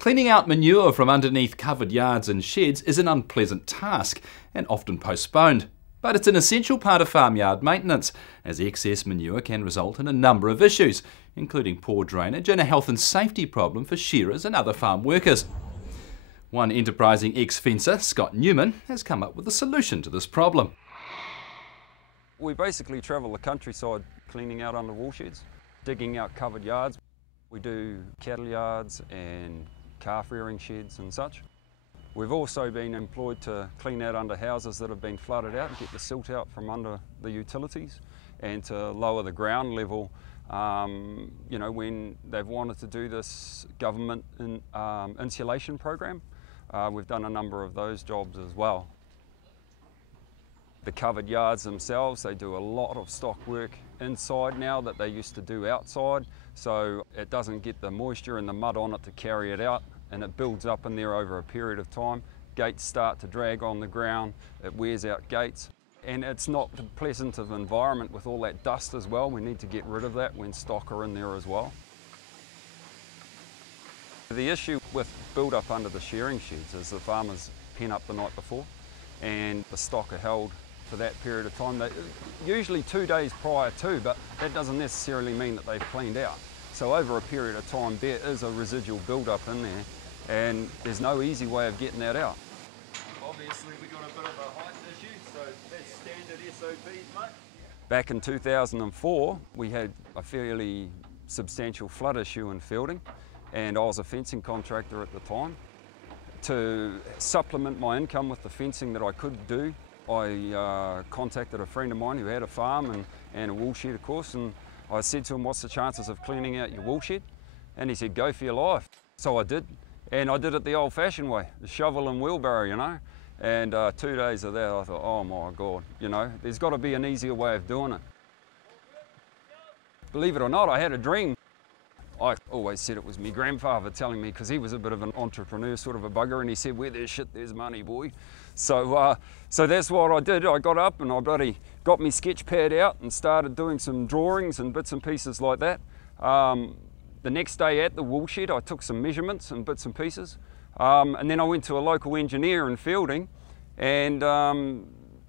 Cleaning out manure from underneath covered yards and sheds is an unpleasant task and often postponed. But it's an essential part of farmyard maintenance, as excess manure can result in a number of issues, including poor drainage and a health and safety problem for shearers and other farm workers. One enterprising ex-fencer, Scott Newman, has come up with a solution to this problem. We basically travel the countryside cleaning out under wool sheds, digging out covered yards. We do cattle yards and calf rearing sheds and such. We've also been employed to clean out under houses that have been flooded out and get the silt out from under the utilities, and to lower the ground level, when they've wanted to do this government insulation program. We've done a number of those jobs as well. The covered yards themselves, they do a lot of stock work inside now that they used to do outside, so it doesn't get the moisture and the mud on it to carry it out, and it builds up in there over a period of time. Gates start to drag on the ground, it wears out gates, and it's not a pleasant of environment with all that dust as well. We need to get rid of that when stock are in there as well. The issue with build up under the shearing sheds is the farmers pen up the night before and the stock are held for that period of time. Usually 2 days prior to, but that doesn't necessarily mean that they've cleaned out. So over a period of time there is a residual build up in there, and there's no easy way of getting that out. Obviously we've got a bit of a height issue, so that's standard SOPs, mate. Back in 2004 we had a fairly substantial flood issue in Feilding, and I was a fencing contractor at the time. To supplement my income with the fencing that I could do, I contacted a friend of mine who had a farm and a wool shed, of course, and I said to him, what's the chances of cleaning out your wool shed? And he said, go for your life. So I did, and I did it the old-fashioned way, the shovel and wheelbarrow, you know. And 2 days of that, I thought, oh my God, you know, there's got to be an easier way of doing it. Believe it or not, I had a dream. I always said it was my grandfather telling me, because he was a bit of an entrepreneur, sort of a bugger, and he said, where there's shit, there's money, boy. So that's what I did. I got up and I got my sketch pad out and started doing some drawings and bits and pieces like that. The next day at the wool shed, I took some measurements and bits and pieces. And then I went to a local engineer in Feilding and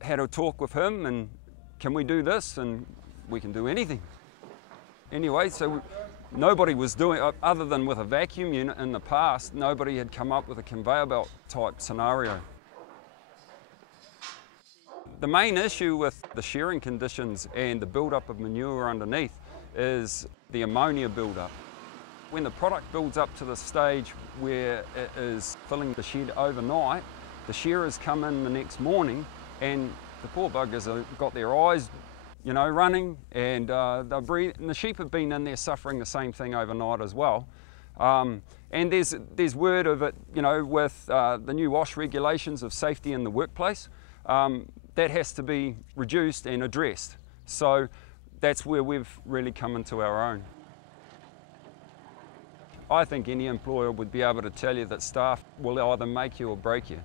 had a talk with him, and can we do this? And we can do anything. Anyway, so nobody was doing, other than with a vacuum unit in the past, nobody had come up with a conveyor belt type scenario. The main issue with the shearing conditions and the build-up of manure underneath is the ammonia build-up. When the product builds up to the stage where it is filling the shed overnight, the shearers come in the next morning and the poor buggers have got their eyes, you know, running, and they're breathing, and the sheep have been in there suffering the same thing overnight as well. And there's word of it, you know, with the new WASH regulations of safety in the workplace. That has to be reduced and addressed. So that's where we've really come into our own. I think any employer would be able to tell you that staff will either make you or break you.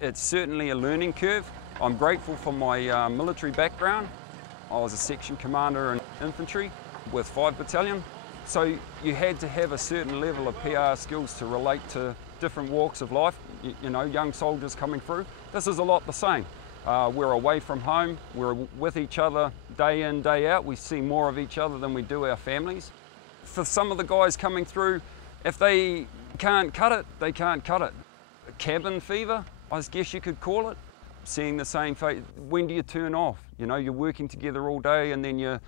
It's certainly a learning curve. I'm grateful for my military background. I was a section commander in infantry with 5 Battalion. So you had to have a certain level of PR skills to relate to different walks of life, you know, young soldiers coming through. This is a lot the same. We're away from home, we're with each other day in, day out. We see more of each other than we do our families. For some of the guys coming through, if they can't cut it, they can't cut it. Cabin fever, I guess you could call it. Seeing the same face, when do you turn off? You know, you're working together all day and then you're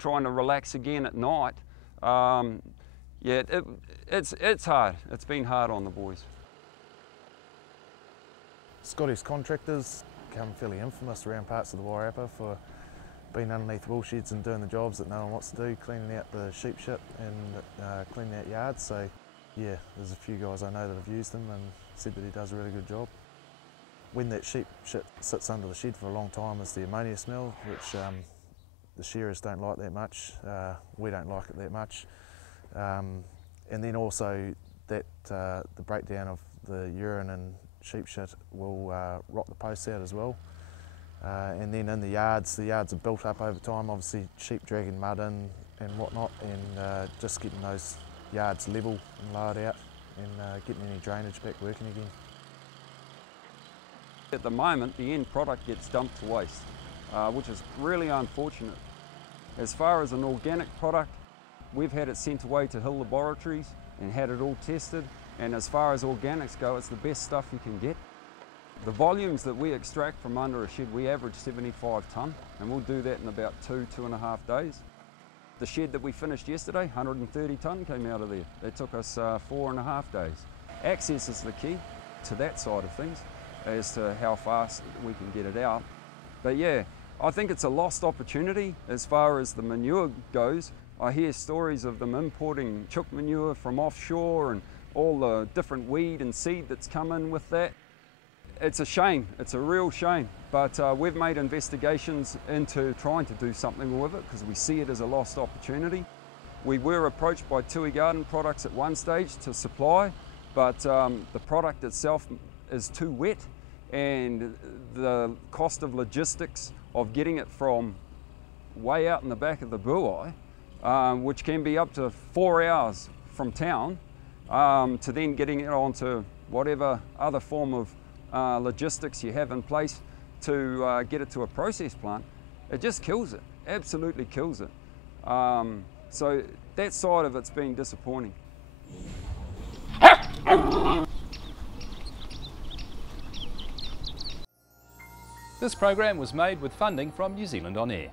trying to relax again at night. Yeah, it's hard. It's been hard on the boys. Scotty's Contractors become fairly infamous around parts of the Wairarapa for being underneath wool sheds and doing the jobs that no one wants to do, cleaning out the sheep shit and cleaning out yards. So yeah, there's a few guys I know that have used him and said that he does a really good job. When that sheep shit sits under the shed for a long time, is the ammonia smell, which the shearers don't like that much. We don't like it that much. And then also that the breakdown of the urine and sheep shit will rot the posts out as well. And then in the yards are built up over time, obviously sheep dragging mud in and whatnot, and just getting those yards level and lowered out and getting any drainage back working again. At the moment, the end product gets dumped to waste, which is really unfortunate. As far as an organic product, we've had it sent away to Hill Laboratories and had it all tested, and as far as organics go, it's the best stuff you can get. The volumes that we extract from under a shed, we average 75 tonne, and we'll do that in about 2.5 days. The shed that we finished yesterday, 130 tonne came out of there. That took us 4.5 days. Access is the key to that side of things as to how fast we can get it out. But yeah, I think it's a lost opportunity as far as the manure goes. I hear stories of them importing chook manure from offshore and all the different weed and seed that's come in with that. It's a shame, it's a real shame, but we've made investigations into trying to do something with it because we see it as a lost opportunity. We were approached by Tui Garden Products at one stage to supply, but the product itself is too wet, and the cost of logistics of getting it from way out in the back of the buoy, which can be up to 4 hours from town, to then getting it onto whatever other form of logistics you have in place to get it to a process plant, it just kills it, absolutely kills it. So that side of it's been disappointing. This program was made with funding from New Zealand On Air.